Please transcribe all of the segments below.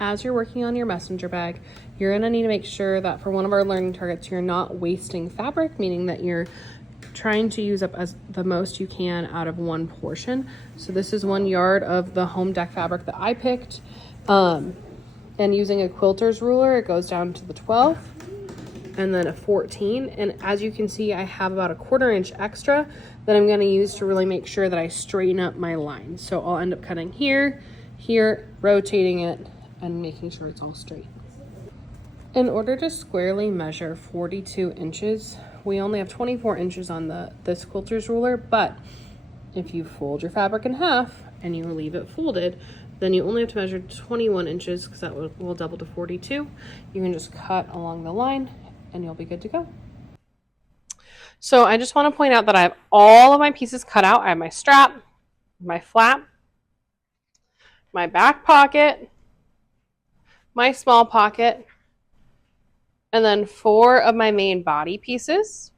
As you're working on your messenger bag, you're gonna need to make sure that for one of our learning targets, you're not wasting fabric, meaning that you're trying to use up as the most you can out of one portion. So this is 1 yard of the home deck fabric that I picked. And using a quilter's ruler, it goes down to the 12 and then a 14. And as you can see, I have about a 1/4 inch extra that I'm gonna use to really make sure that I straighten up my line. So I'll end up cutting here, here, rotating it, and making sure it's all straight. In order to squarely measure 42 inches, we only have 24 inches on this quilter's ruler, but if you fold your fabric in half and you leave it folded, then you only have to measure 21 inches because that will double to 42. You can just cut along the line and you'll be good to go. So I just want to point out that I have all of my pieces cut out. I have my strap, my flap, my back pocket, my small pocket, and then 4 of my main body pieces.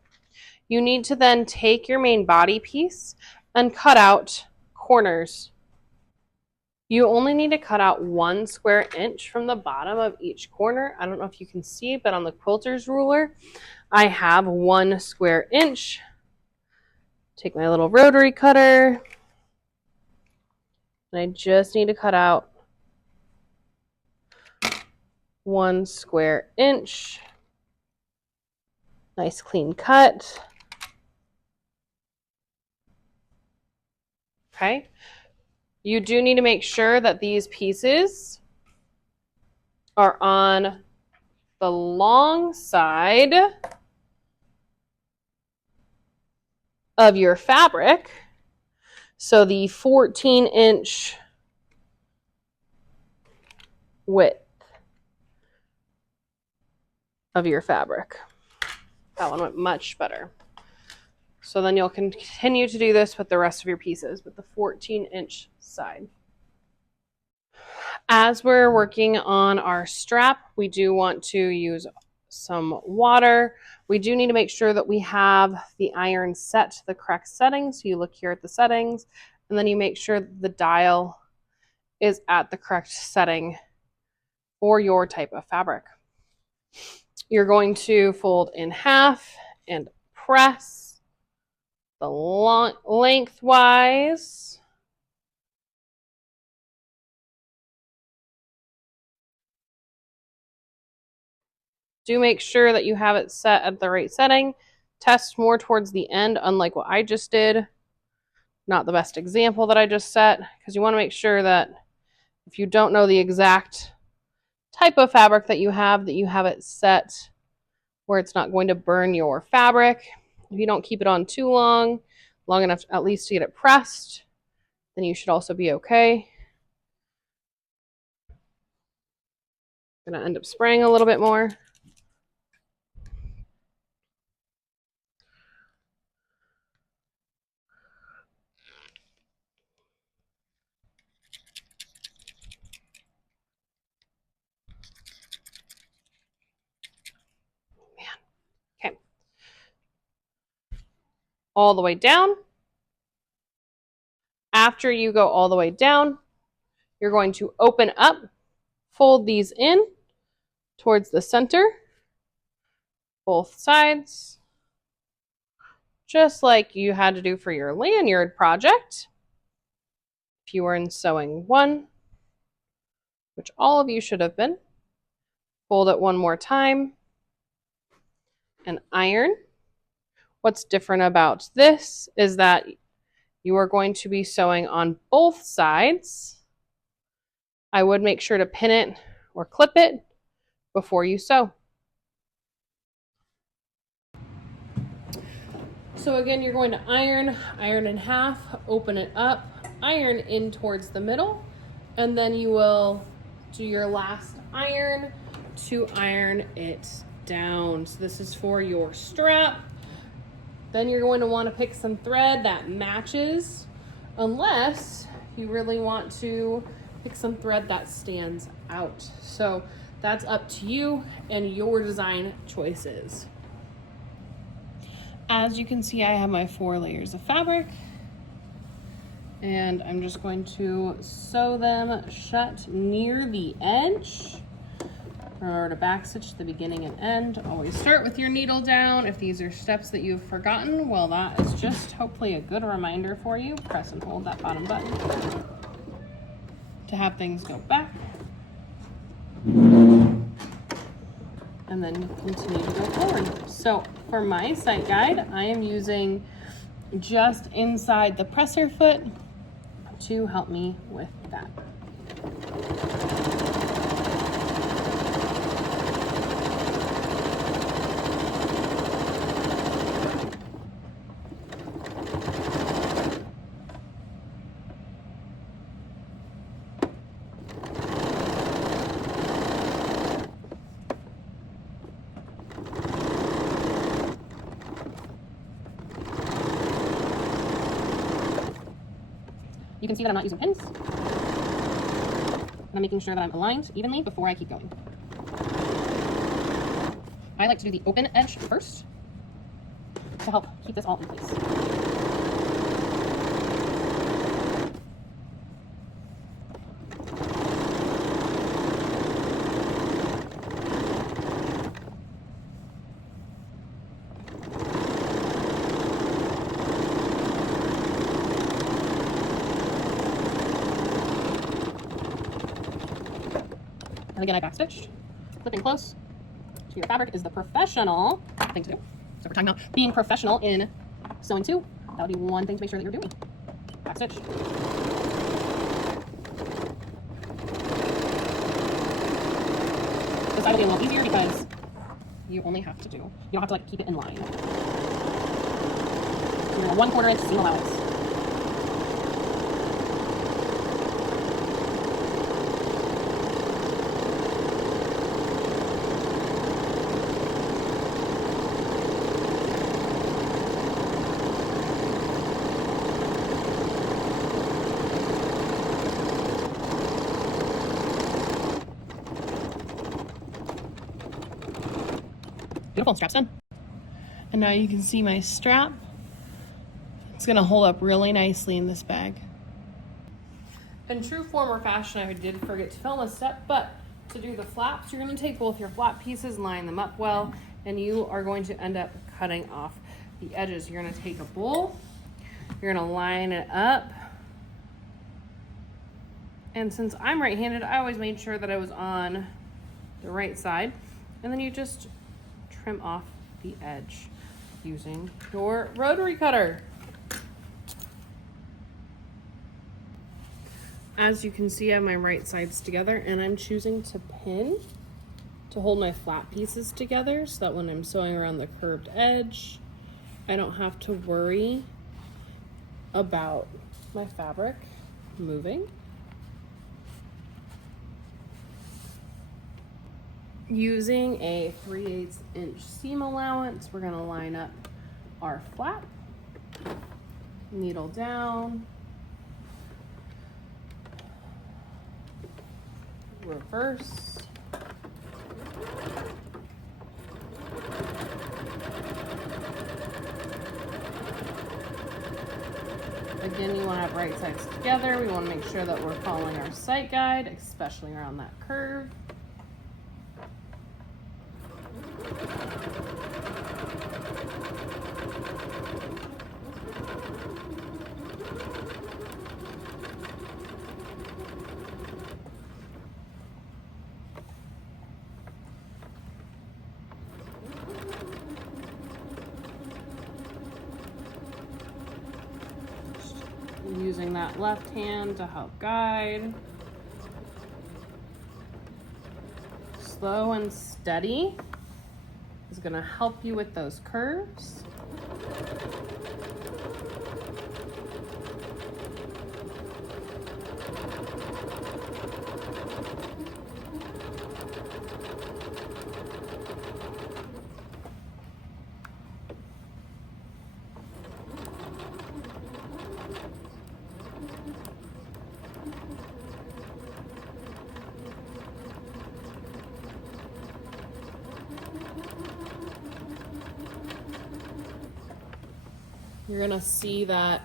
You need to then take your main body piece and cut out corners. You only need to cut out 1 square inch from the bottom of each corner. I don't know if you can see, but on the quilter's ruler, I have 1 square inch. Take my little rotary cutter, and I just need to cut out 1 square inch. Nice clean cut. Okay. You do need to make sure that these pieces are on the long side of your fabric. So the 14-inch width of your fabric. That one went much better. So then you'll continue to do this with the rest of your pieces with the 14-inch side. As we're working on our strap, we do want to use some water. We do need to make sure that we have the iron set to the correct settings. So you look here at the settings, and then you make sure the dial is at the correct setting for your type of fabric. You're going to fold in half and press the lengthwise. Do make sure that you have it set at the right setting. Test more towards the end, unlike what I just did. Not the best example that I just set, because you want to make sure that if you don't know the exact type of fabric that you have it set where it's not going to burn your fabric. If you don't keep it on too long enough at least to get it pressed, then you should also be okay. I'm gonna end up spraying a little bit more. Okay. All the way down. After you go all the way down, you're going to open up, fold these in towards the center, both sides, just like you had to do for your lanyard project. If you were in sewing 1, which all of you should have been, fold it 1 more time and iron. What's different about this is that you are going to be sewing on both sides. I would make sure to pin it or clip it before you sew. So again, you're going to iron in half, open it up, iron in towards the middle, and then you will do your last iron to iron it down. So this is for your strap. Then you're going to want to pick some thread that matches, unless you really want to pick some thread that stands out. So that's up to you and your design choices. As you can see, I have my 4 layers of fabric. And I'm just going to sew them shut near the edge. Remember to back stitch the beginning and end. Always start with your needle down. If these are steps that you've forgotten, well, that is just hopefully a good reminder for you. Press and hold that bottom button to have things go back. And then continue to go forward. So for my sight guide, I am using just inside the presser foot to help me with that. You can see that I'm not using pins. And I'm making sure that I'm aligned evenly before I keep going. I like to do the open edge first to help keep this all in place. And again, I backstitched. Flipping close to your fabric is the professional thing to do. So we're talking about being professional in sewing too. That would be one thing to make sure that you're doing. Backstitch. This side will be a little easier because you only have to do, you don't have to like keep it in line. So you're a 1/4 inch seam allowance. Beautiful, strap's done. And now you can see my strap. It's gonna hold up really nicely in this bag. In true former fashion, I did forget to film a step, but to do the flaps, you're gonna take both your flap pieces, line them up well, and you are going to end up cutting off the edges. You're gonna take a bowl, you're gonna line it up. And since I'm right-handed, I always made sure that I was on the right side. And then you just trim off the edge using your rotary cutter. As you can see, I have my right sides together, and I'm choosing to pin to hold my flat pieces together so that when I'm sewing around the curved edge, I don't have to worry about my fabric moving. Using a 3/8 inch seam allowance, we're gonna line up our flap, needle down, reverse, again, you want to have right sides together. We want to make sure that we're following our sight guide, especially around that curve. Using that left hand to help guide. Slow and steady is going to help you with those curves. You're gonna see that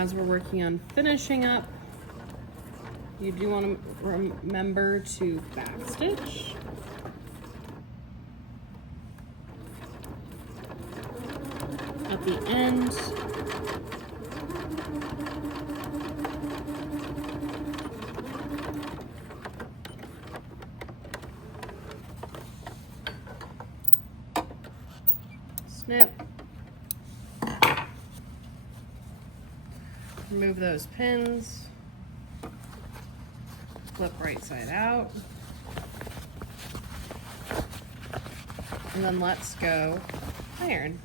as we're working on finishing up, you do want to remember to backstitch. At the end. Snip. Remove those pins. Flip right side out. And then let's go iron.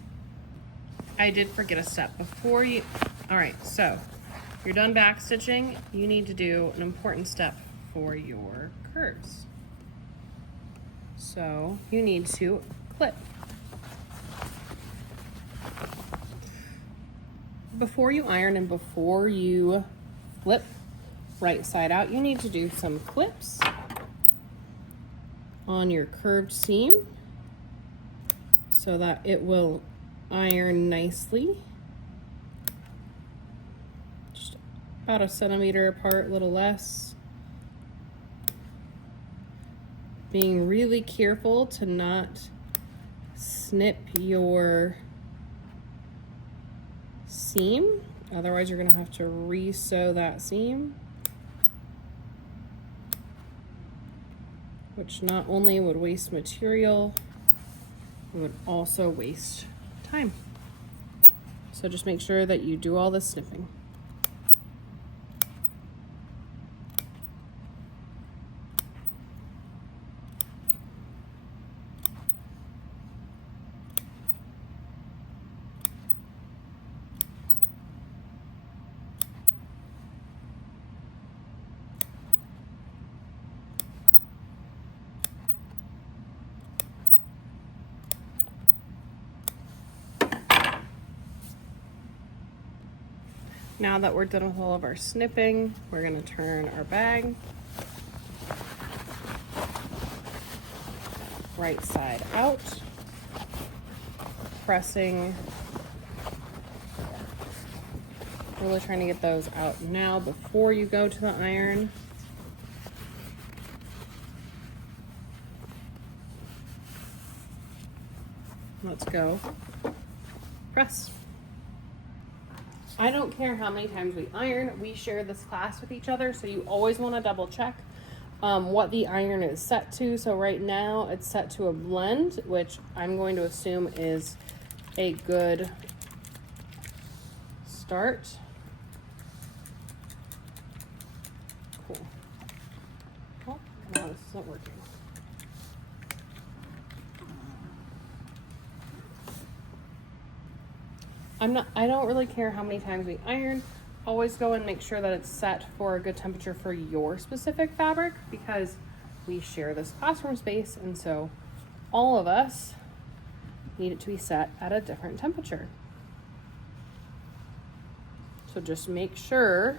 I did forget a step before you. All right, so you're done back stitching. You need to do an important step for your curves. So you need to clip. Before you iron and before you flip right side out, you need to do some clips on your curved seam so that it will iron nicely. Just about a centimeter apart, a little less. Being really careful to not snip your seam, otherwise you're going to have to re-sew that seam, which not only would waste material, it would also waste time. So just make sure that you do all the snipping. Now that we're done with all of our snipping, we're going to turn our bag right side out, pressing, really trying to get those out now before you go to the iron. Let's go press. I don't care how many times we iron, we share this class with each other, so you always want to double check what the iron is set to. So right now it's set to a blend, which I'm going to assume is a good start. Cool. Oh, no, this isn't working. I don't really care how many times we iron. Always go and make sure that it's set for a good temperature for your specific fabric, because we share this classroom space, and so all of us need it to be set at a different temperature. So just make sure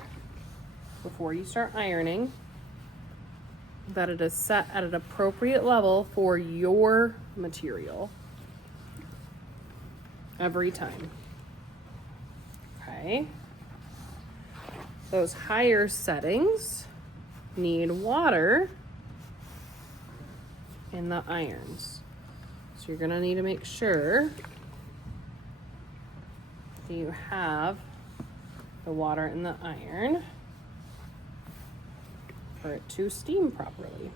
before you start ironing that it is set at an appropriate level for your material every time. Okay. Those higher settings need water in the irons. So you're gonna need to make sure that you have the water in the iron for it to steam properly.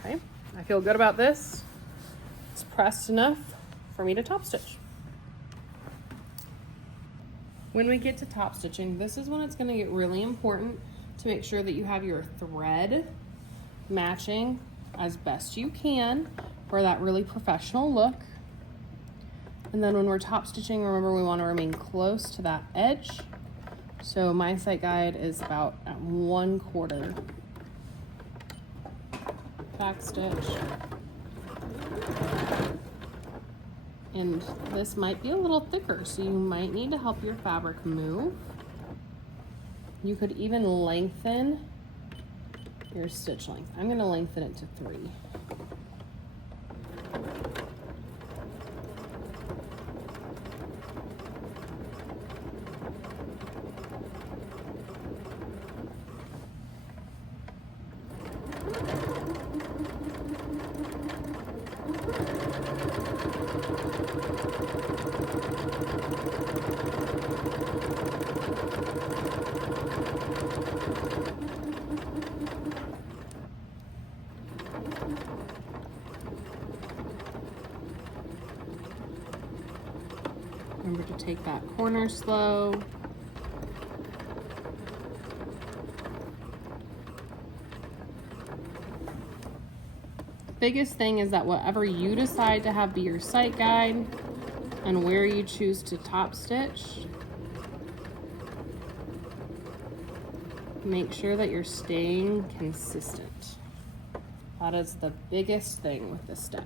Okay, I feel good about this. It's pressed enough for me to top stitch. When we get to top stitching, this is when it's going to get really important to make sure that you have your thread matching as best you can for that really professional look. And then when we're top stitching, remember we want to remain close to that edge. So my site guide is about at 1/4 back stitch. And this might be a little thicker, so you might need to help your fabric move. You could even lengthen your stitch length. I'm going to lengthen it to 3. Remember to take that corner slow. Biggest thing is that whatever you decide to have be your sight guide and where you choose to top stitch, make sure that you're staying consistent. That is the biggest thing with this step.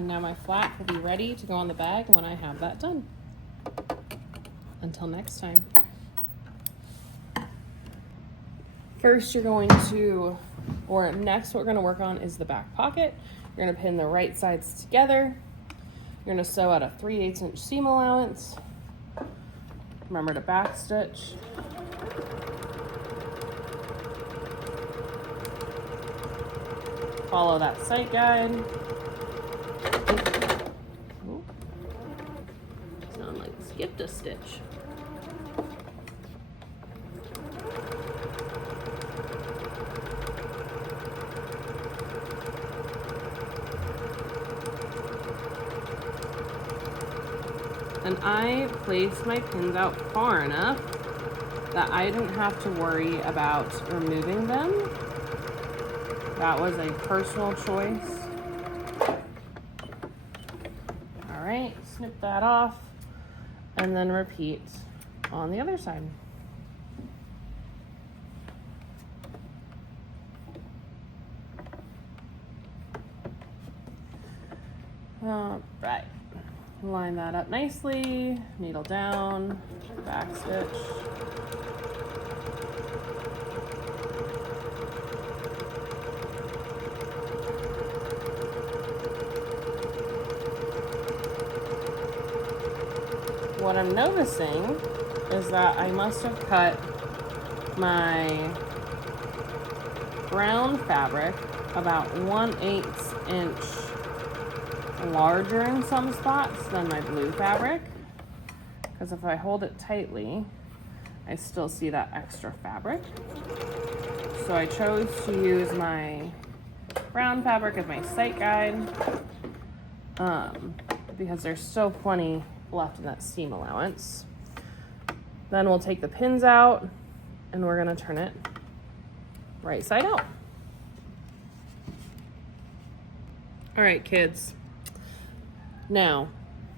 Now my flap will be ready to go on the bag when I have that done. Until next time. First you're going to, or next what we're going to work on is the back pocket. You're going to pin the right sides together. You're going to sew out a 3/8 inch seam allowance. Remember to back stitch. Follow that sight guide. Ooh. Sound like skipped a stitch. And I placed my pins out far enough that I didn't have to worry about removing them. That was a personal choice. All right, snip that off and then repeat on the other side. All right, line that up nicely, needle down, back stitch. What I'm noticing is that I must have cut my brown fabric about 1/8 inch larger in some spots than my blue fabric, because if I hold it tightly, I still see that extra fabric. So I chose to use my brown fabric as my sight guide, because there's still plenty left in that seam allowance. Then we'll take the pins out and we're gonna turn it right side out. All right, kids. Now,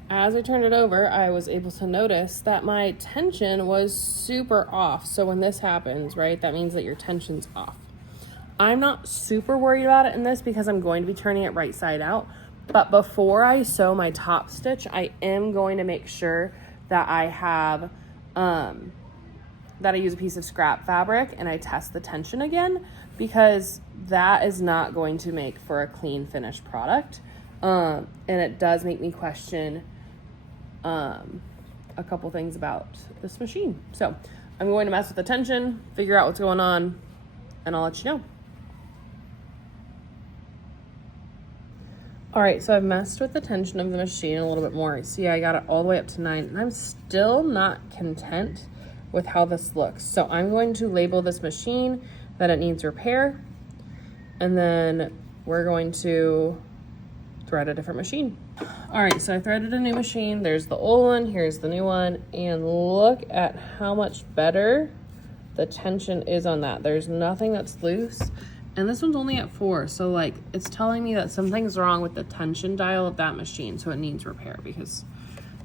as I turned it over, I was able to notice that my tension was super off. So when this happens, right, that means that your tension's off. I'm not super worried about it in this because I'm going to be turning it right side out. But before I sew my top stitch, I am going to make sure that I have, that I use a piece of scrap fabric and I test the tension again, because that is not going to make for a clean finished product. And it does make me question a couple things about this machine. So I'm going to mess with the tension, figure out what's going on, and I'll let you know. All right, so I've messed with the tension of the machine a little bit more. See, I got it all the way up to 9, and I'm still not content with how this looks. So I'm going to label this machine that it needs repair, and then we're going to thread a different machine. All right, so I threaded a new machine. There's the old one, here's the new one, and look at how much better the tension is on that. There's nothing that's loose. And this one's only at 4. So like it's telling me that something's wrong with the tension dial of that machine. So it needs repair because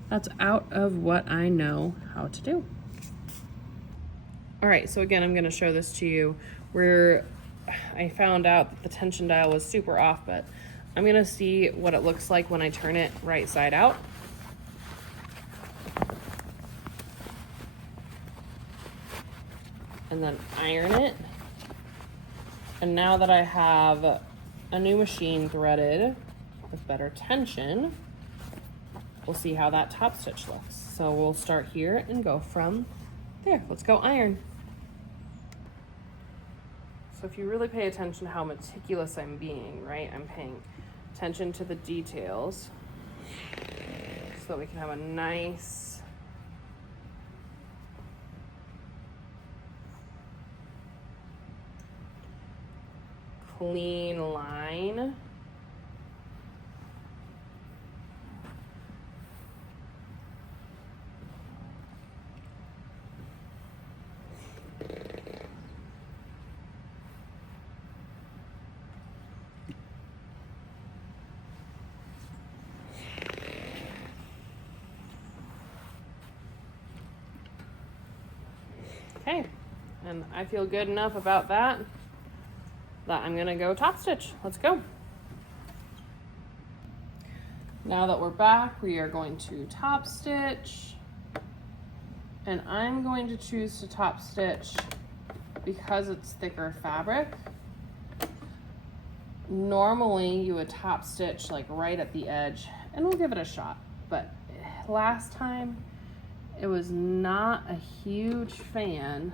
that's out of what I know how to do. All right, so again, I'm gonna show this to you where I found out that the tension dial was super off, but I'm gonna see what it looks like when I turn it right side out. And then iron it. And now that I have a new machine threaded with better tension, we'll see how that top stitch looks. So we'll start here and go from there. Let's go iron. So if you really pay attention to how meticulous I'm being, right? I'm paying attention to the details so that we can have a nice clean line. Okay, and I feel good enough about that I'm gonna go top stitch. Let's go. Now that we're back, we are going to top stitch, and I'm going to choose to top stitch because it's thicker fabric. Normally you would top stitch like right at the edge, and we'll give it a shot, but last time it was not a huge fan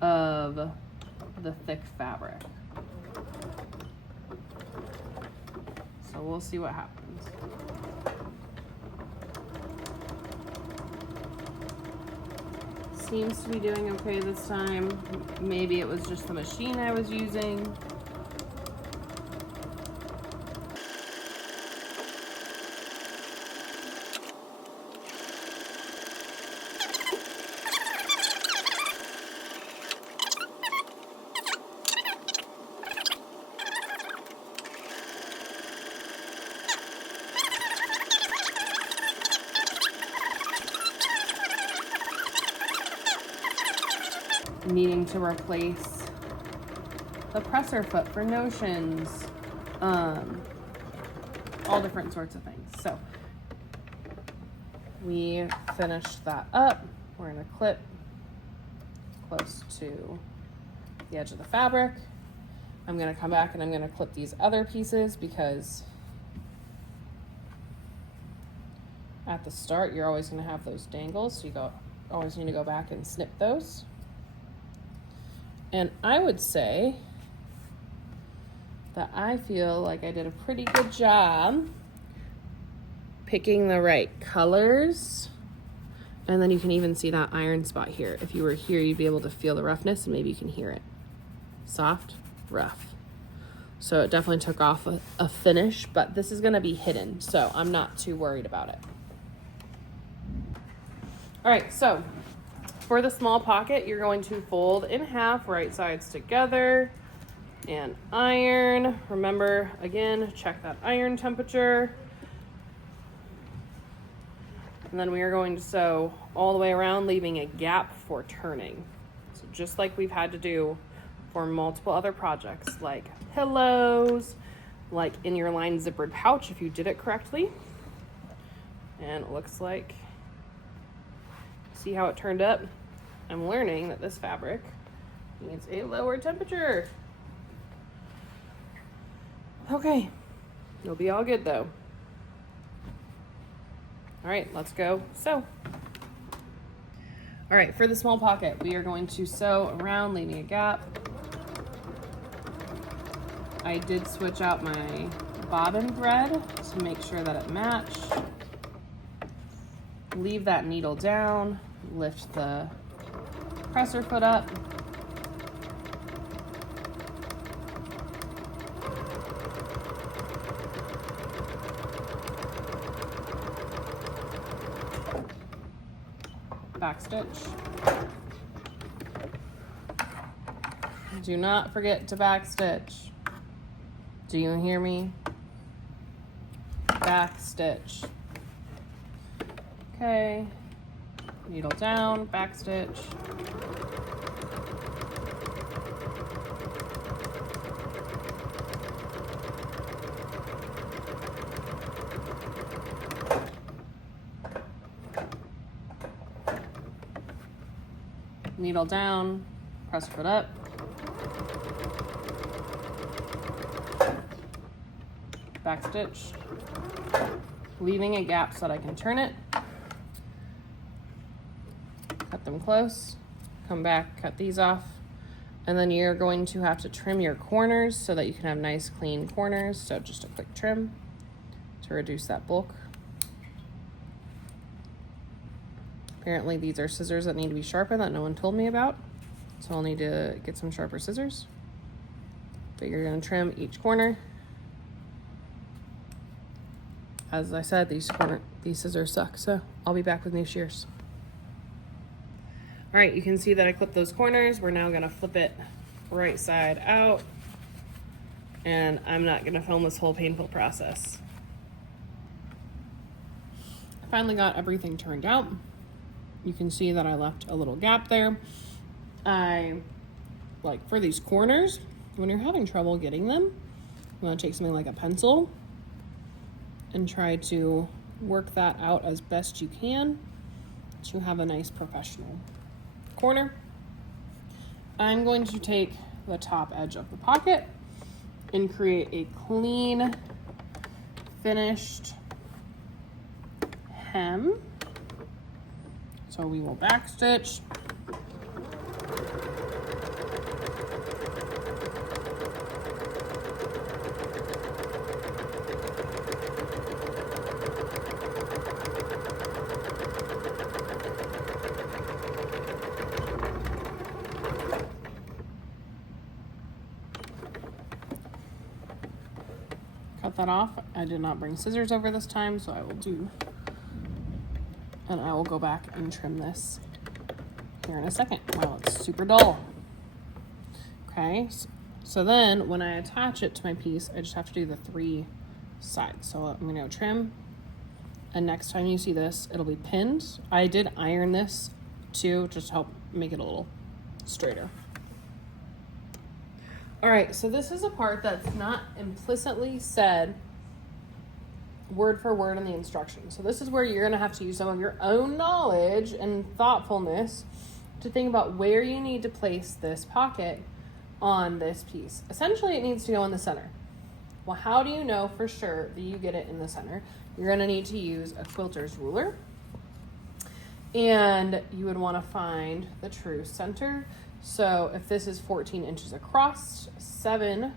of the thick fabric. So we'll see what happens. Seems to be doing okay this time. Maybe it was just the machine I was using. Needing to replace the presser foot for notions, all different sorts of things. So we finished that up. We're gonna clip close to the edge of the fabric. I'm gonna come back and I'm gonna clip these other pieces because at the start you're always gonna have those dangles, so you always need to go back and snip those. And I would say that I feel like I did a pretty good job picking the right colors. And then you can even see that iron spot here. If you were here, you'd be able to feel the roughness, and maybe you can hear it. Soft, rough. So it definitely took off a finish, but this is gonna be hidden, so I'm not too worried about it. All right, so for the small pocket, you're going to fold in half, right sides together, and iron. Remember, again, check that iron temperature. And then we are going to sew all the way around, leaving a gap for turning. So just like we've had to do for multiple other projects, like pillows, like in your lined zippered pouch, if you did it correctly. And it looks like, see how it turned up? I'm learning that this fabric needs a lower temperature. Okay, you'll be all good though. All right, let's go sew. All right, for the small pocket, we are going to sew around, leaving a gap. I did switch out my bobbin thread to make sure that it matched. Leave that needle down, lift the presser foot up. Back stitch. Do not forget to backstitch. Do you hear me? Backstitch. Okay. Needle down, backstitch. Needle down, press foot up. Backstitch, leaving a gap so that I can turn it. Cut them close, come back, cut these off, and then you're going to have to trim your corners so that you can have nice clean corners. So just a quick trim to reduce that bulk. Apparently these are scissors that need to be sharpened that no one told me about, so I'll need to get some sharper scissors. But you're going to trim each corner. As I said, these scissors suck, so I'll be back with new shears. All right, you can see that I clipped those corners. We're now gonna flip it right side out, and I'm not gonna film this whole painful process. I finally got everything turned out. You can see that I left a little gap there. For these corners, when you're having trouble getting them, you wanna take something like a pencil and try to work that out as best you can to have a nice professional corner. I'm going to take the top edge of the pocket and create a clean, finished hem. So we will backstitch. Cut that off. I did not bring scissors over this time, so I will go back and trim this here in a second while it's super dull. Okay, so then when I attach it to my piece, I just have to do the 3 sides. So I'm gonna trim, and next time you see this, it'll be pinned. I did iron this too, just to help make it a little straighter. All right, so this is a part that's not implicitly said word for word in the instructions. So this is where you're gonna have to use some of your own knowledge and thoughtfulness to think about where you need to place this pocket on this piece. Essentially, it needs to go in the center. Well, how do you know for sure that you get it in the center? You're gonna need to use a quilter's ruler, and you would wanna find the true center. So if this is 14 inches across, 7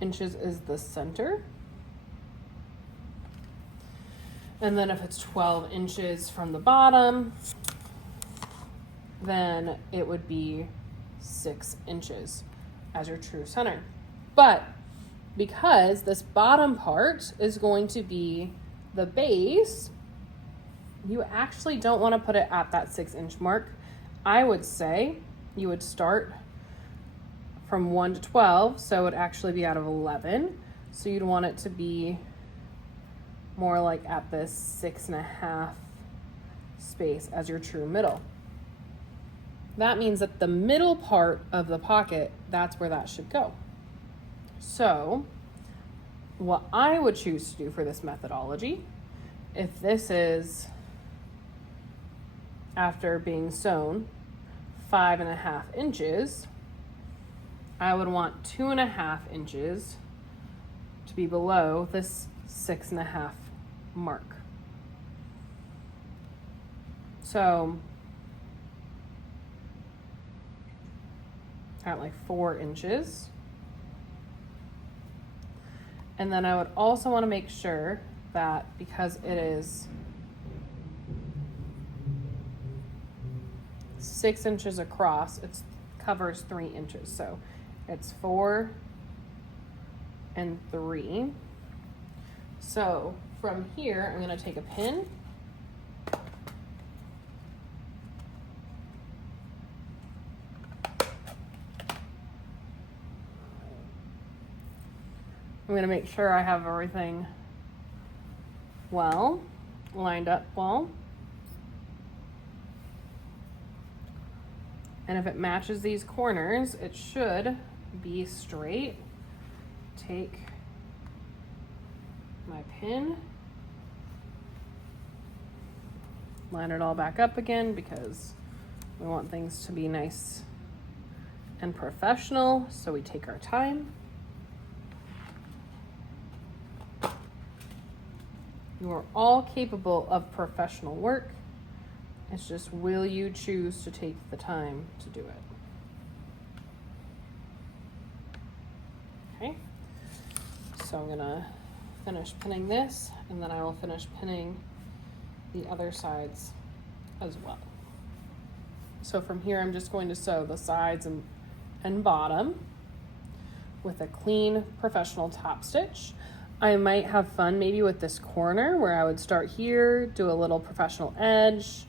inches is the center. And then if it's 12 inches from the bottom, then it would be 6 inches as your true center. But because this bottom part is going to be the base, you actually don't want to put it at that 6-inch mark. I would say you would start from 1 to 12, so it would actually be out of 11. So you'd want it to be more like at this 6.5 space as your true middle. That means that the middle part of the pocket, that's where that should go. So what I would choose to do for this methodology, if this is after being sewn 5.5 inches, I would want 2.5 inches to be below this 6.5 mark. So at like 4 inches. And then I would also want to make sure that because it is 6 inches across, it covers 3 inches. So it's 4 and 3. So from here, I'm going to take a pin . I'm gonna make sure I have everything well, lined up well. And if it matches these corners, it should be straight. Take my pin, line it all back up again because we want things to be nice and professional, so we take our time. You are all capable of professional work. It's just, will you choose to take the time to do it? Okay, so I'm gonna finish pinning this, and then I will finish pinning the other sides as well. So from here, I'm just going to sew the sides and bottom with a clean professional top stitch. I might have fun maybe with this corner where I would start here, do a little professional edge,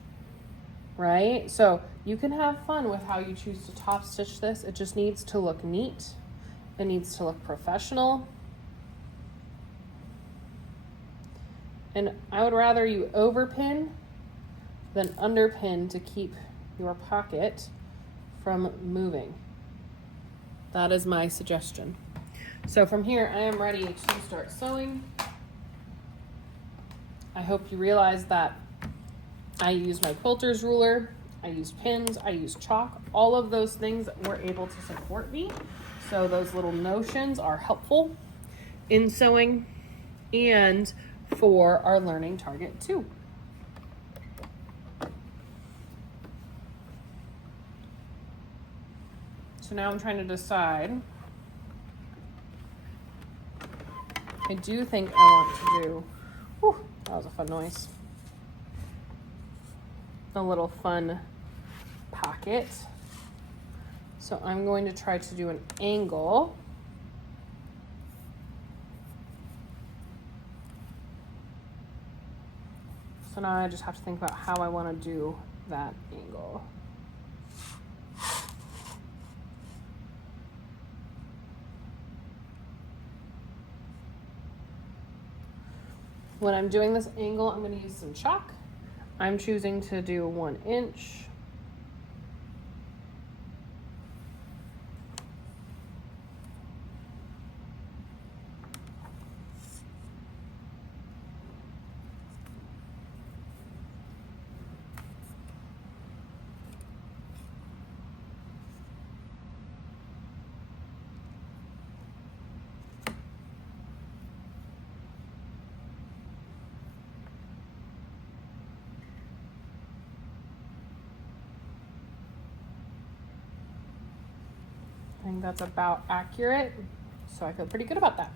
right? So you can have fun with how you choose to top stitch this. It just needs to look neat. It needs to look professional. And I would rather you overpin than underpin to keep your pocket from moving. That is my suggestion. So from here, I am ready to start sewing. I hope you realize that I use my quilter's ruler, I use pins, I use chalk. All of those things were able to support me. So those little notions are helpful in sewing and for our learning target too. So now I'm trying to decide. I do think I want to do, whew, that was a fun noise, a little fun pocket. So I'm going to try to do an angle. So now I just have to think about how I want to do that angle. When I'm doing this angle, I'm going to use some chalk. I'm choosing to do 1 inch. I think that's about accurate, so I feel pretty good about that.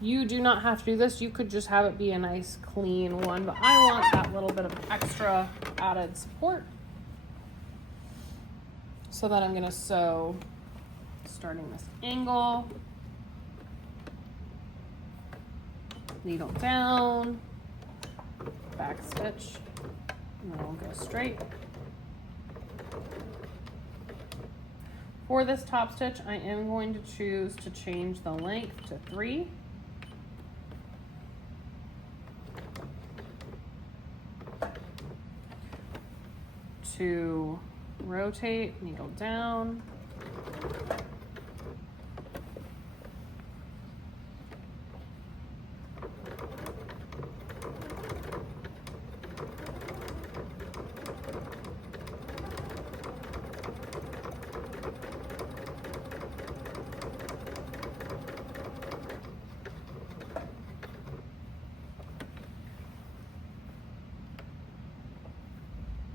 You do not have to do this. You could just have it be a nice clean one, but I want that little bit of extra added support. So then I'm gonna sew, starting this angle, needle down, back stitch, and then we'll go straight. For this top stitch, I am going to choose to change the length to 3. To rotate, needle down.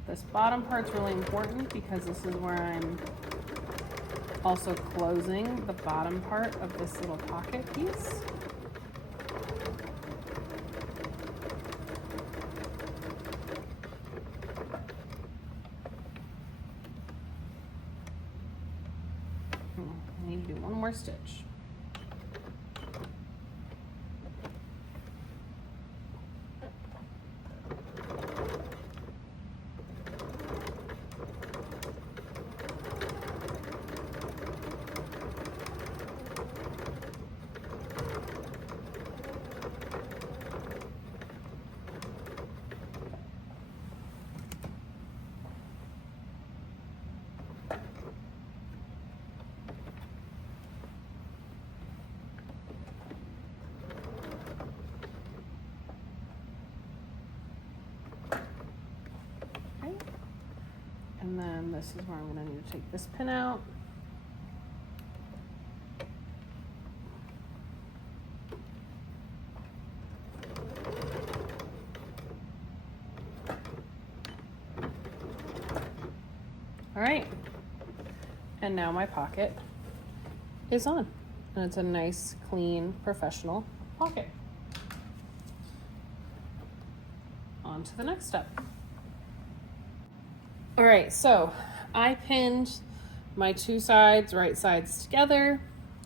This bottom part's really important because this is where I'm also closing the bottom part of this little pocket piece. I need to do one more stitch. And then this is where I'm going to need to take this pin out. All right, and now my pocket is on, and it's a nice, clean, professional pocket. On to the next step. All right, so I pinned my two sides, right sides together,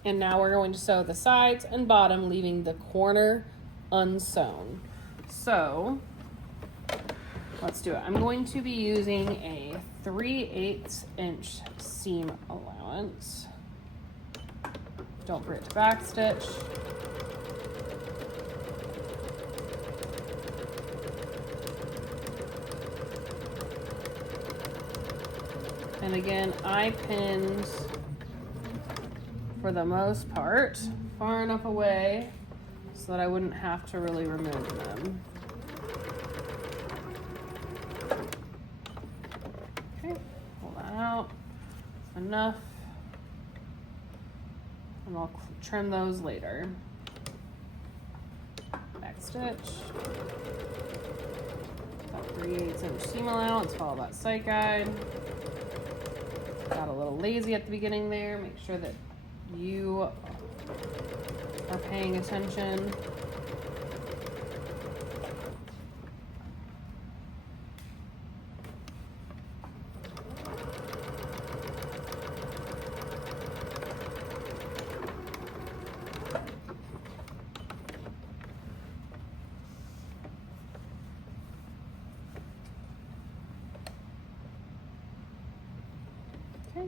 and now we're going to sew the sides and bottom, leaving the corner unsewn. So let's do it. I'm going to be using a 3/8 inch seam allowance. Don't forget to backstitch. And again, I pinned, for the most part, far enough away so that I wouldn't have to really remove them. Okay, pull that out. Enough. And I'll trim those later. Backstitch. That 3/8 inch seam allowance, follow that sight guide. Got a little lazy at the beginning there. Make sure that you are paying attention. Okay.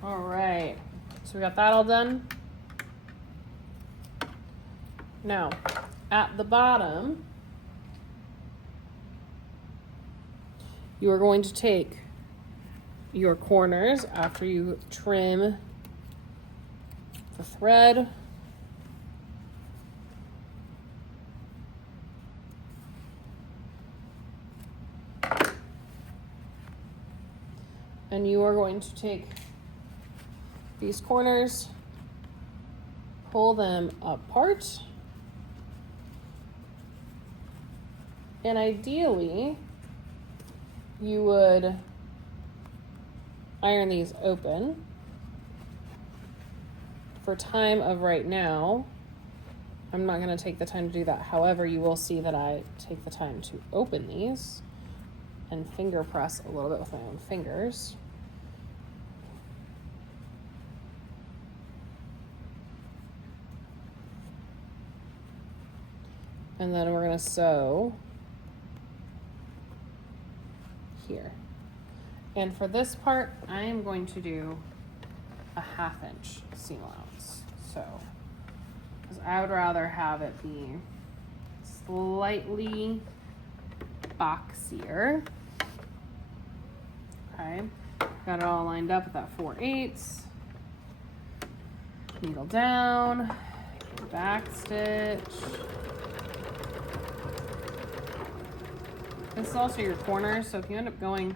All right, so we got that all done. Now, at the bottom, you are going to take your corners after you trim the thread. And you are going to take these corners, pull them apart, and ideally you would iron these open. For time of right now, I'm not going to take the time to do that. However, you will see that I take the time to open these and finger press a little bit with my own fingers. And then we're going to sew here. And for this part, I am going to do a 1/2 inch seam allowance. So, because I would rather have it be slightly boxier. Okay, got it all lined up at that 4/8. Needle down, back stitch. This is also your corner, so if you end up going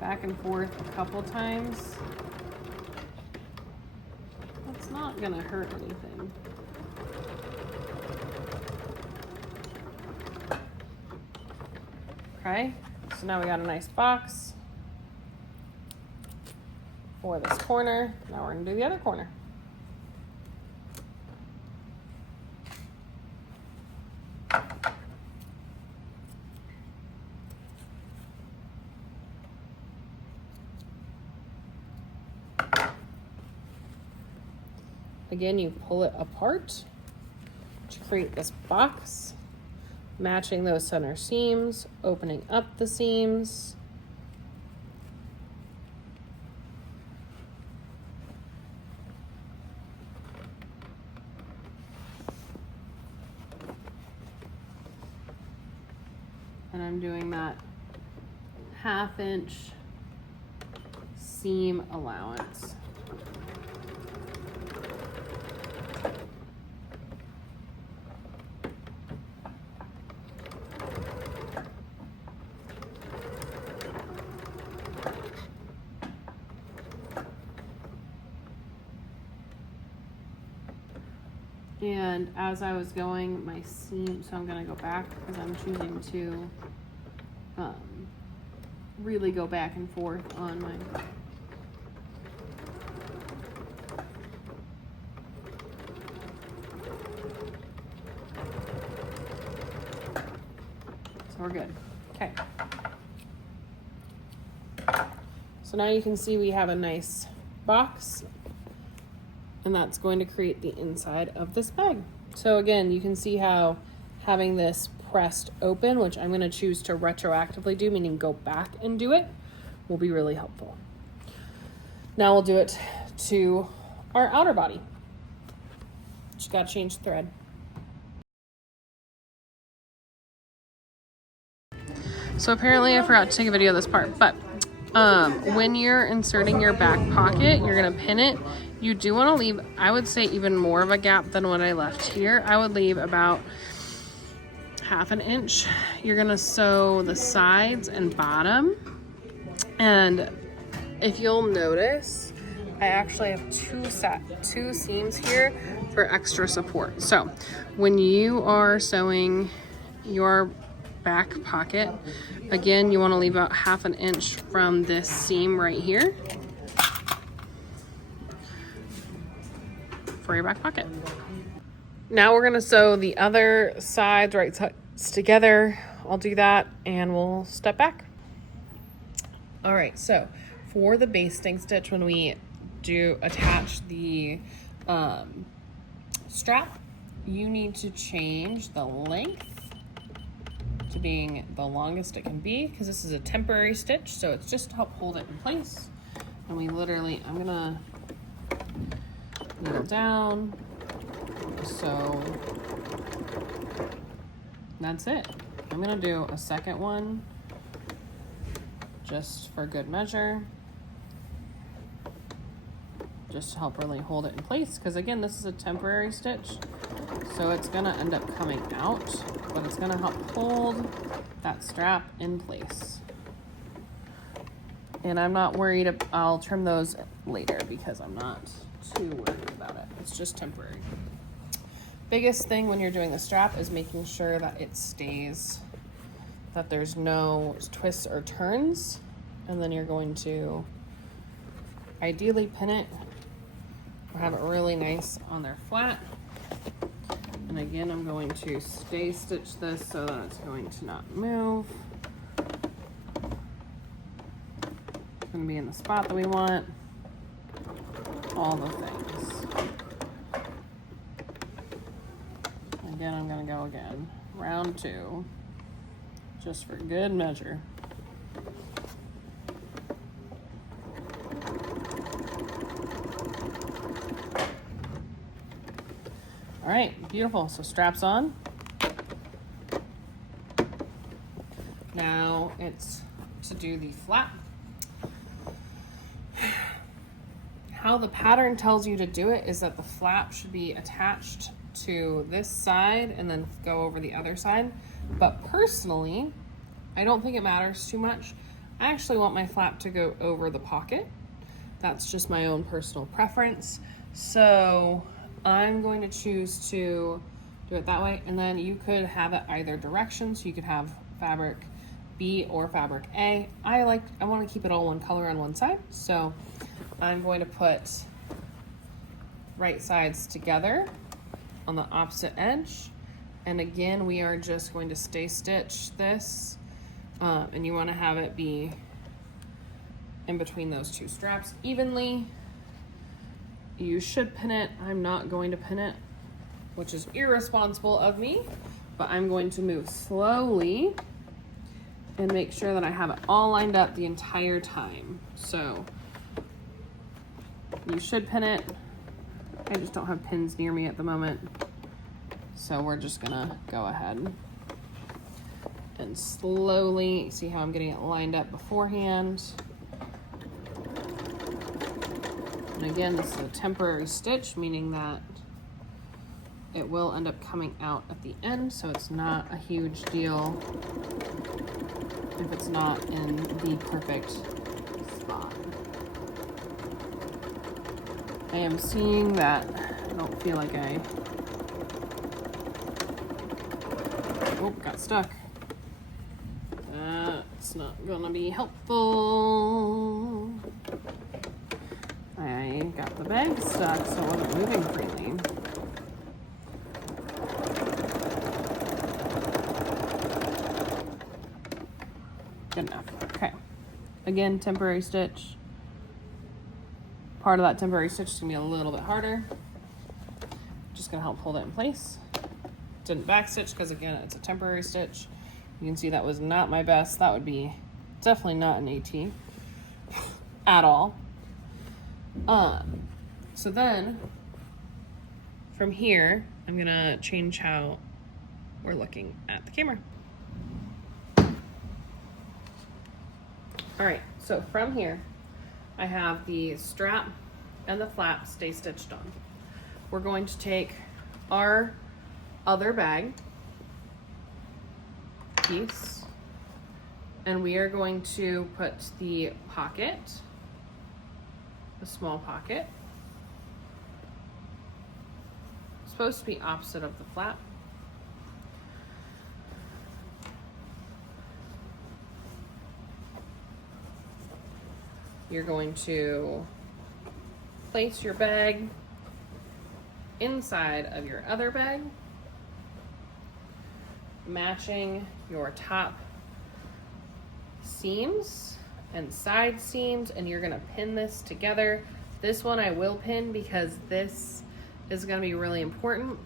back and forth a couple times, that's not gonna hurt anything. Okay, so now we got a nice box for this corner. Now we're gonna do the other corner. Again, you pull it apart to create this box, matching those center seams, opening up the seams. And I'm doing that 1/2 inch seam allowance. And as I was going, my seam, so I'm gonna go back because I'm choosing to really go back and forth on my so we're good. Okay. So now you can see we have a nice box, and that's going to create the inside of this bag. So again, you can see how having this pressed open, which I'm gonna choose to retroactively do, meaning go back and do it, will be really helpful. Now we'll do it to our outer body. Just gotta change the thread. So apparently I forgot to take a video of this part, but when you're inserting your back pocket, you're gonna pin it. You do want to leave, I would say, even more of a gap than what I left here. I would leave about 1/2 inch. You're gonna sew the sides and bottom. And if you'll notice, I actually have two seams here for extra support. So when you are sewing your back pocket, again, you want to leave about 1/2 inch from this seam right here for your back pocket. Now we're gonna sew the other sides, right sides together. I'll do that and we'll step back. All right, so for the basting stitch, when we do attach the strap, you need to change the length to being the longest it can be, because this is a temporary stitch, so it's just to help hold it in place. And we literally, I'm gonna needle down, so that's it. I'm gonna do a second one just for good measure, just to help really hold it in place, because again, this is a temporary stitch, so it's gonna end up coming out, but it's gonna help hold that strap in place. And I'm not worried, I'll trim those later because I'm not too worried about it. It's just temporary. Biggest thing when you're doing the strap is making sure that it stays, that there's no twists or turns, and then you're going to ideally pin it or have it really nice on there flat. And again, I'm going to stay stitch this so that it's going to not move. It's going to be in the spot that we want. All the things. Again, I'm going to go again. Round 2. Just for good measure. All right, beautiful. So straps on. Now it's to do the flap. How the pattern tells you to do it is that the flap should be attached to this side and then go over the other side. But personally, I don't think it matters too much. I actually want my flap to go over the pocket. That's just my own personal preference. So I'm going to choose to do it that way. And then you could have it either direction. So you could have fabric B or fabric A. I want to keep it all one color on one side. So I'm going to put right sides together on the opposite edge. And again, we are just going to stay stitch this. And you want to have it be in between those two straps evenly. You should pin it. I'm not going to pin it, which is irresponsible of me, but I'm going to move slowly and make sure that I have it all lined up the entire time. So you should pin it. I just don't have pins near me at the moment. So we're just gonna go ahead pin slowly. See how I'm getting it lined up beforehand. And again, this is a temporary stitch, meaning that it will end up coming out at the end, so it's not a huge deal if it's not in the perfect spot. I am seeing that I don't feel like oh, got stuck. That's not gonna be helpful. I got the bag stuck, so it wasn't moving freely. Good enough. Okay. Again, temporary stitch. Part of that temporary stitch is gonna be a little bit harder. Just gonna help hold it in place. Didn't back stitch because again, it's a temporary stitch. You can see that was not my best. That would be definitely not an AT at all. So then from here, I'm gonna change how we're looking at the camera. All right, so from here, I have the strap and the flap stay stitched on. We're going to take our other bag piece and we are going to put the pocket, the small pocket, it's supposed to be opposite of the flap. You're going to place your bag inside of your other bag, matching your top seams and side seams, and you're gonna pin this together. This one I will pin because this is gonna be really important.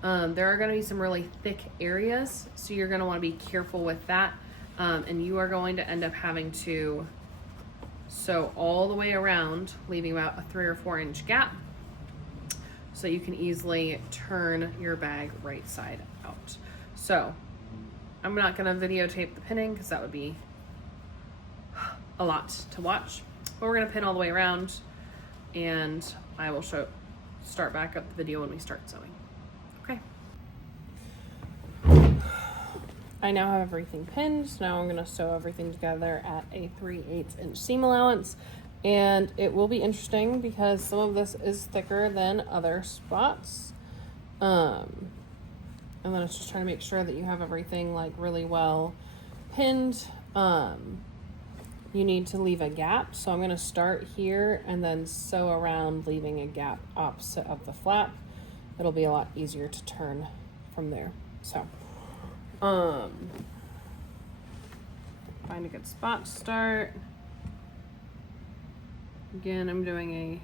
There are gonna be some really thick areas, so you're gonna wanna be careful with that. And you are going to end up having to sew all the way around, leaving about a 3 or 4 inch gap so you can easily turn your bag right side out. So I'm not gonna videotape the pinning because that would be a lot to watch, but we're gonna pin all the way around and I will start back up the video when we start sewing. Okay. I now have everything pinned, so now I'm gonna sew everything together at a 3/8 inch seam allowance. And it will be interesting because some of this is thicker than other spots. And then it's just trying to make sure that you have everything like really well pinned. You need to leave a gap. So I'm gonna start here and then sew around, leaving a gap opposite of the flap. It'll be a lot easier to turn from there. So, find a good spot to start. Again, I'm doing a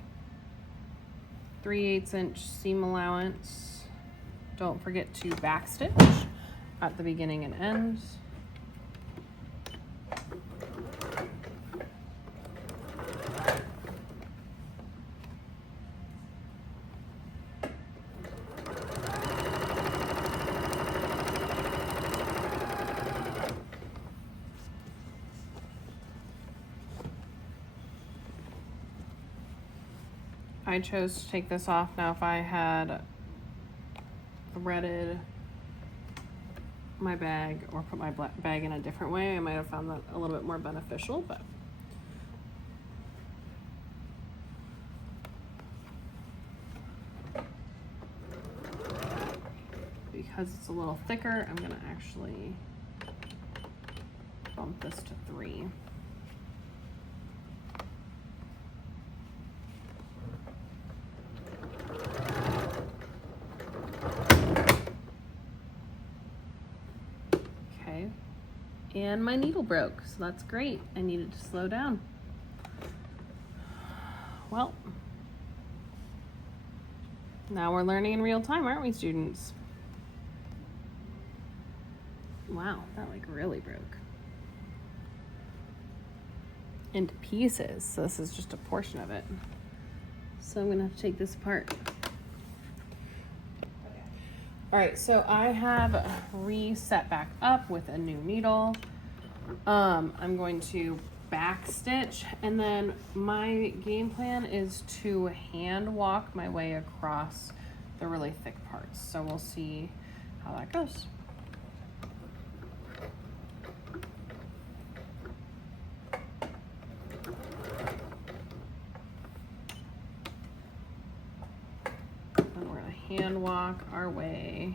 3/8 inch seam allowance. Don't forget to backstitch at the beginning and end. I chose to take this off. Now, if I had threaded my bag or put my bag in a different way, I might have found that a little bit more beneficial, but because it's a little thicker, I'm gonna actually bump this to 3. And my needle broke, so that's great. I needed to slow down. Well, now we're learning in real time, aren't we, students? Wow, that like really broke into pieces. So this is just a portion of it. So I'm gonna have to take this apart. All right, so I have reset back up with a new needle. I'm going to back stitch, and then my game plan is to hand walk my way across the really thick parts. So we'll see how that goes. And we're gonna hand walk our way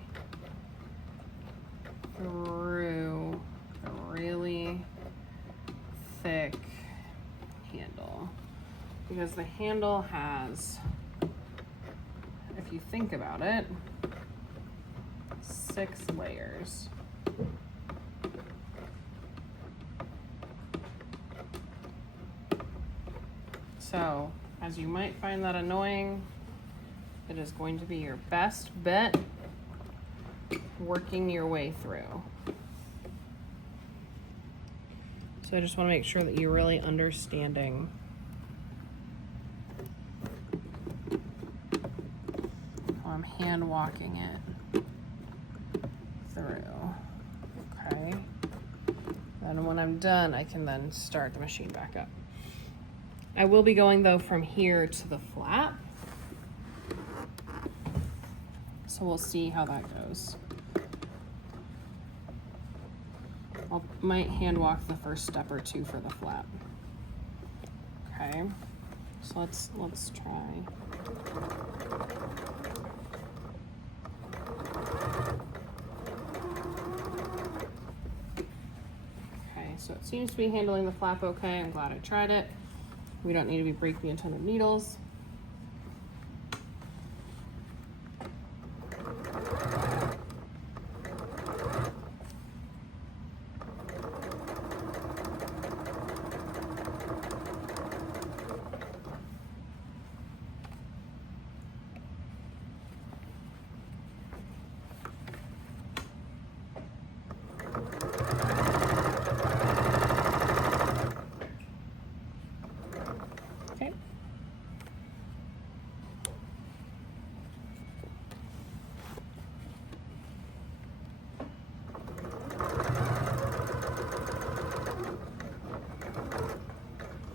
through the really thick handle, because the handle has, if you think about it, 6 layers. So, as you might find that annoying, it is going to be your best bet working your way through. So I just want to make sure that you're really understanding how I'm hand walking it through. Okay. Then when I'm done, I can then start the machine back up. I will be going though from here to the flap. So we'll see how that goes. I might hand walk the first step or two for the flap. Okay, so let's try. Okay, so it seems to be handling the flap okay. I'm glad I tried it. We don't need to be breaking a ton of needles.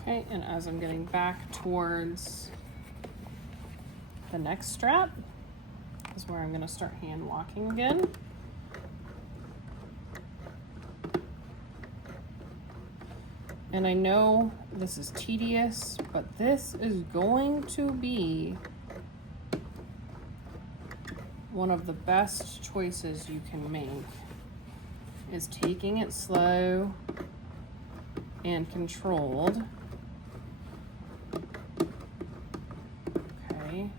Okay, and as I'm getting back towards the next strap is where I'm going to start hand walking again. And I know this is tedious, but this is going to be one of the best choices you can make, is taking it slow and controlled. Okay.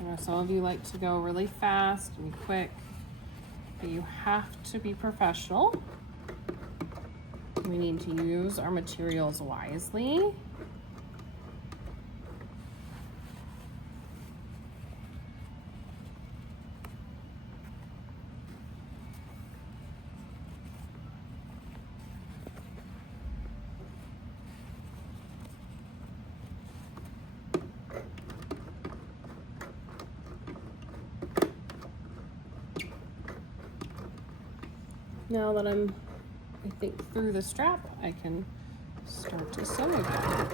I know some of you like to go really fast and quick, but you have to be professional. We need to use our materials wisely. Now that I'm, I think, through the strap, I can start to sew again.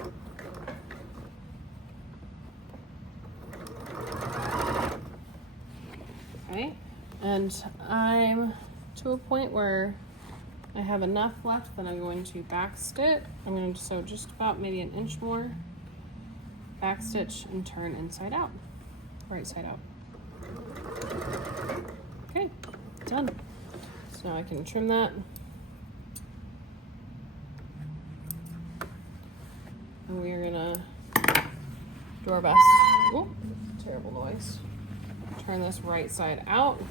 Okay, and I'm to a point where I have enough left that I'm going to back stitch. I'm going to sew just about maybe an inch more, back stitch, and turn inside out, right side out. Okay, done. So now I can trim that. And we're gonna do our best. Oh, terrible noise. Turn this right side out.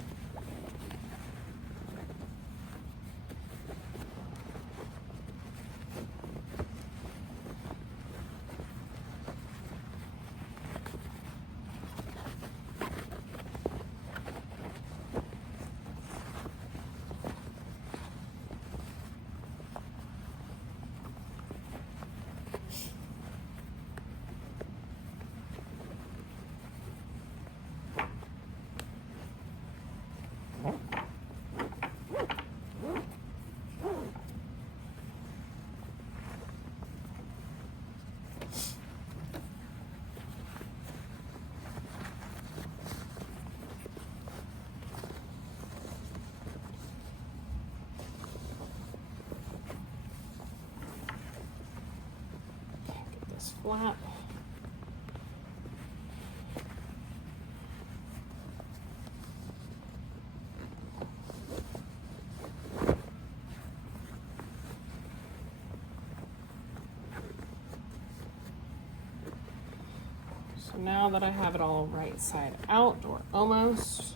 this flap. So now that I have it all right side out, or almost,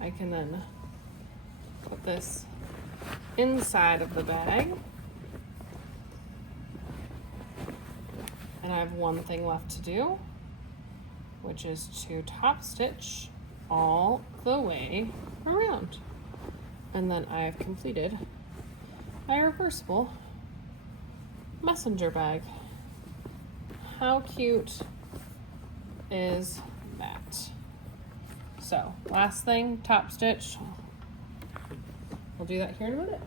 I can then put this inside of the bag. And I have one thing left to do, which is to top stitch all the way around. And then I have completed my reversible messenger bag. How cute is that? So, last thing, top stitch. We'll do that here in a minute.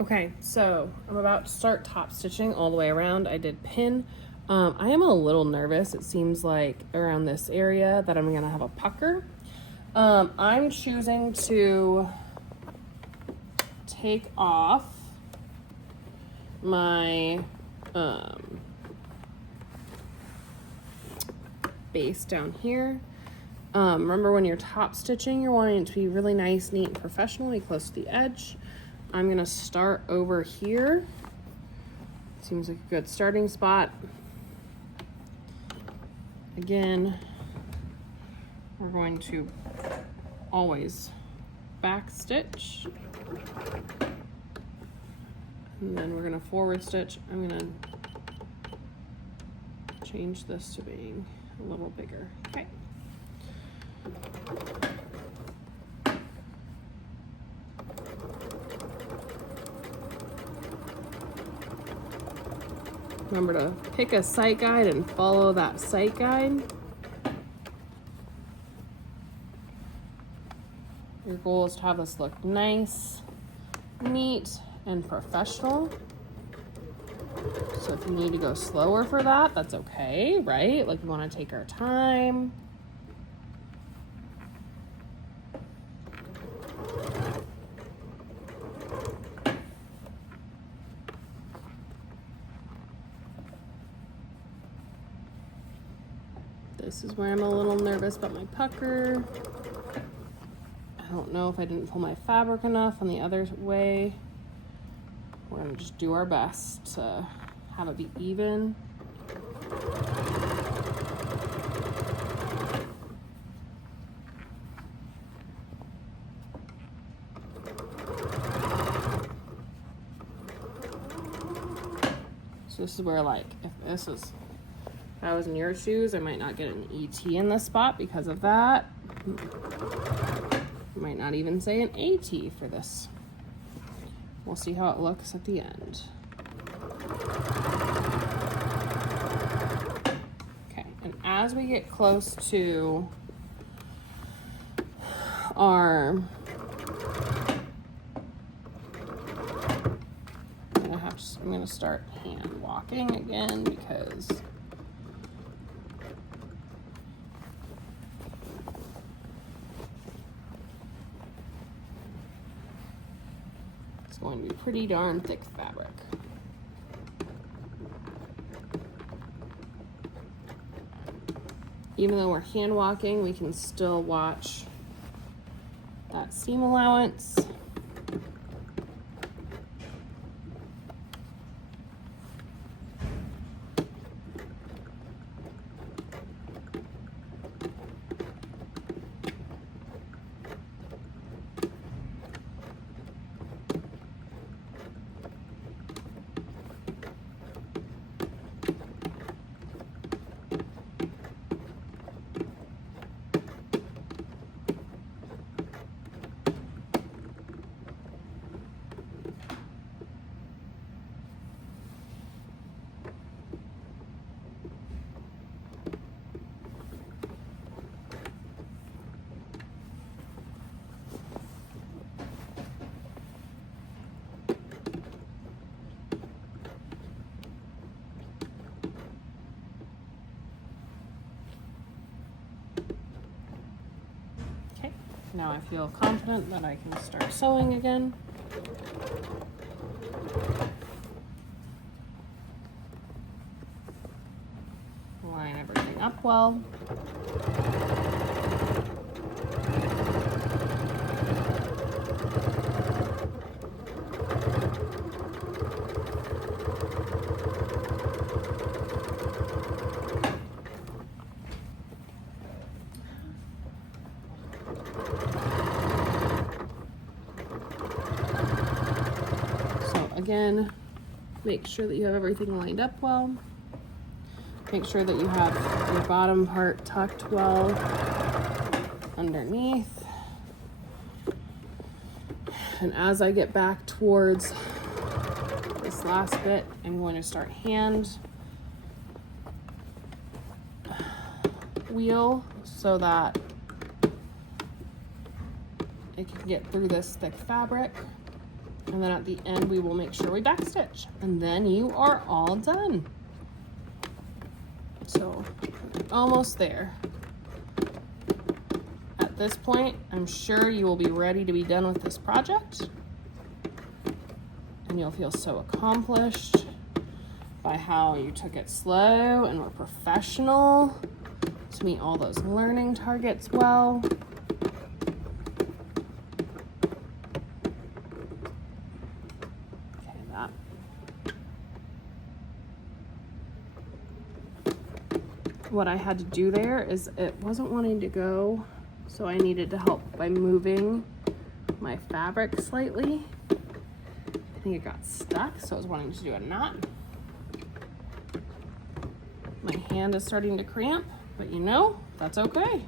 Okay, so I'm about to start top stitching all the way around. I did pin. I am a little nervous. It seems like around this area that I'm gonna have a pucker. I'm choosing to take off my base down here. Remember, when you're top stitching, you're wanting it to be really nice, neat, and professionally close to the edge. I'm gonna start over here. Seems like a good starting spot. Again, we're going to always back stitch. And then we're gonna forward stitch. I'm gonna change this to being a little bigger. Okay. Remember to pick a sight guide and follow that sight guide. Your goal is to have this look nice, neat, and professional. So if you need to go slower for that, that's okay, right? Like, we want to take our time. This is where I'm a little nervous about my pucker. I don't know if I didn't pull my fabric enough on the other way. We're gonna just do our best to have it be even. So this is where, like, if I was in your shoes, I might not get an ET in this spot because of that. I might not even say an AT for this. We'll see how it looks at the end. Okay, and as we get close to our, I'm gonna start hand walking again because it's going to be pretty darn thick fabric. Even though we're hand walking, we can still watch that seam allowance. Now I feel confident that I can start sewing again. Line everything up well. Again, make sure that you have everything lined up well. Make sure that you have your bottom part tucked well underneath. And as I get back towards this last bit, I'm going to start hand wheel so that it can get through this thick fabric. And then at the end, we will make sure we backstitch. And then you are all done. So, almost there. At this point, I'm sure you will be ready to be done with this project. And you'll feel so accomplished by how you took it slow and were professional to meet all those learning targets well. What I had to do there is it wasn't wanting to go, so I needed to help by moving my fabric slightly. I think it got stuck, so I was wanting to do a knot. My hand is starting to cramp, but you know, that's okay.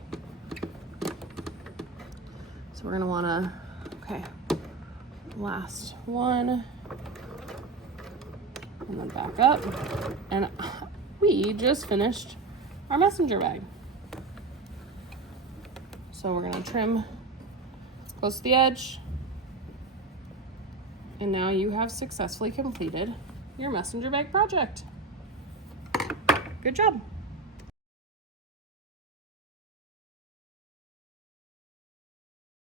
So we're gonna wanna, okay, last one, and then back up. And we just finished our messenger bag. So we're gonna trim close to the edge. And now you have successfully completed your messenger bag project. Good job.